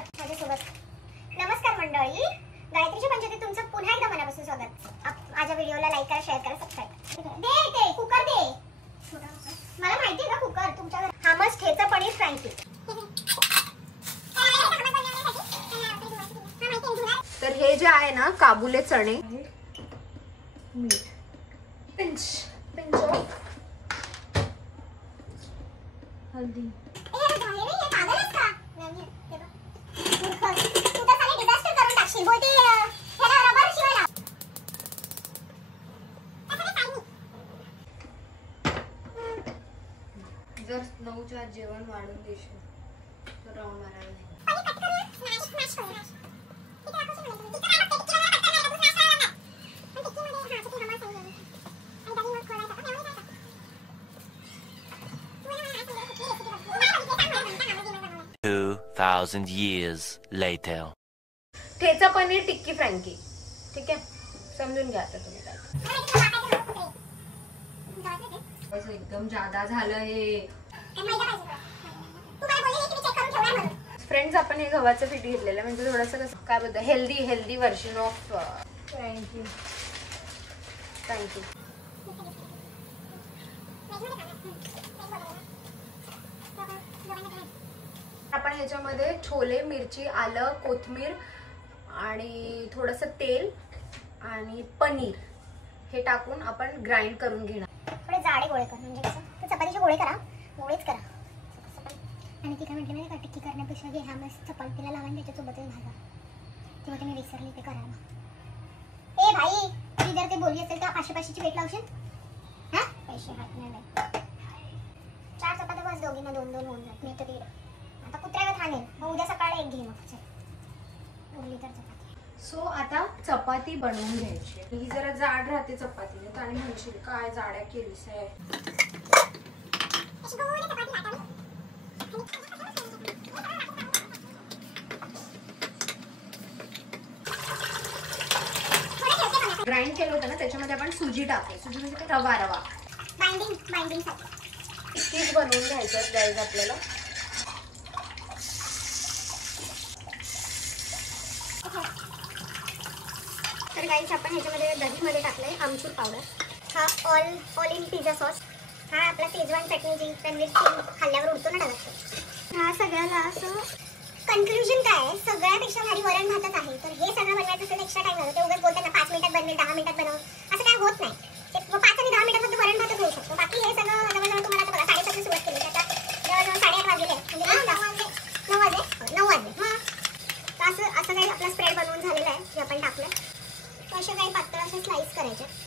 माझ्यासोबत. नमस्कार मंडळी, गायत्रीच्या पंचायतीत तुमचं पुन्हा एकदा मनापासून स्वागत. माझ्या व्हिडिओला लाईक करा, शेअर करा, सबस्क्राईब दे. ते कुकर दे. मला माहिती आहे का कुकर तुमच्या घरात. हा मस्त ठेचा पनीर फ्रांकी. तर हे जे आहे ना काबुले चणे, मीठ, पिंच ऑफ हल्दी. जर 9च्या जेवण वाढून देशील तर राऊंड मारायला नाही. Thousand years later. ठेचा पनीर टिक्की फ्रँकी. ठीक आहे, समजून घ्या आता तुम्ही काय. एकदम जादा झालं हे. फ्रेंड्स, आपण हे गव्हाचं पीठ घेतलेलं म्हणजे थोडंसं कसं काय बोलतो, हेल्दी व्हर्जन ऑफ फ्रँकी. आपण ह्याच्यामध्ये छोले, मिरची, आलं, कोथिंबीर आणि थोडंसं तेल आणि पनीर हे टाकून आपण ग्राइंड करून घेणार. थोडे जाडे गोळे कर, म्हणजे कसं चपातीचे गोळेच करा. आणि ती काय म्हटली नाही का, टिक्की करण्यापेक्षा घे हा मस्त चपातीला लावा आणि त्याच्यासोबतच भाजा. तेव्हा तुम्ही विसरली ते करायला. ए भाई, ती जर ते बोलली असेल तर 500ची वेट लावशील. हा पैसे हात नाही. 4 चपात्या बस, दोघींना 2-2 होऊन जात. मी तर ती आता कुत्र्याला खाणे. मग उद्या सकाळी एक घे मग. चल उरली तर चपाती. सो आता चपाती बनवून घ्यायची. ही जरा जाड राहते चपाती, आणि म्हणशील काय जाड्या केलीस आहे. ग्राइंड केलं होतं ना त्याच्यामध्ये आपण सुजी टाकते. सुजी म्हणजे रवा बाइंडिंग साठी चीज बनवून घ्यायचं गाईज आपल्याला. तर गाईस आपण ह्याच्यामध्ये दहीमध्ये टाकलंय आमचूर पावडर. हा ऑल इन पिझ्झा सॉस. हा आपला शेजवान चटणी जी रणवीर सिंग खाल्ल्यावर उडतो ना डब्यात. हा सगळ्याला असं कन्क्लुजन काय आहे, सगळ्यापेक्षा भारी वरण भातच आहे. तर हे सगळं बनवायचं असेल एक्स्ट्रा टाइम लागतो. ते उगाच बोलतात ना 5 मिनिटात बनवेल, 10 मिनिटात बनव, असं काय होत नाही. 5 आणि 10 मिनिटात वरण भातच होऊ शकतो. बाकी हे सगळं जवळजवळ तुम्हाला आता बघा 7:30 सुरुवात केली, आता जवळजवळ 8:30 वाजले. म्हणजे 9 वाजले. तर असं काही आपला स्प्रेड बनवून झालेला आहे जे आपण टाकलं. तर अशा काही पातळ असे स्लाइस करायचे.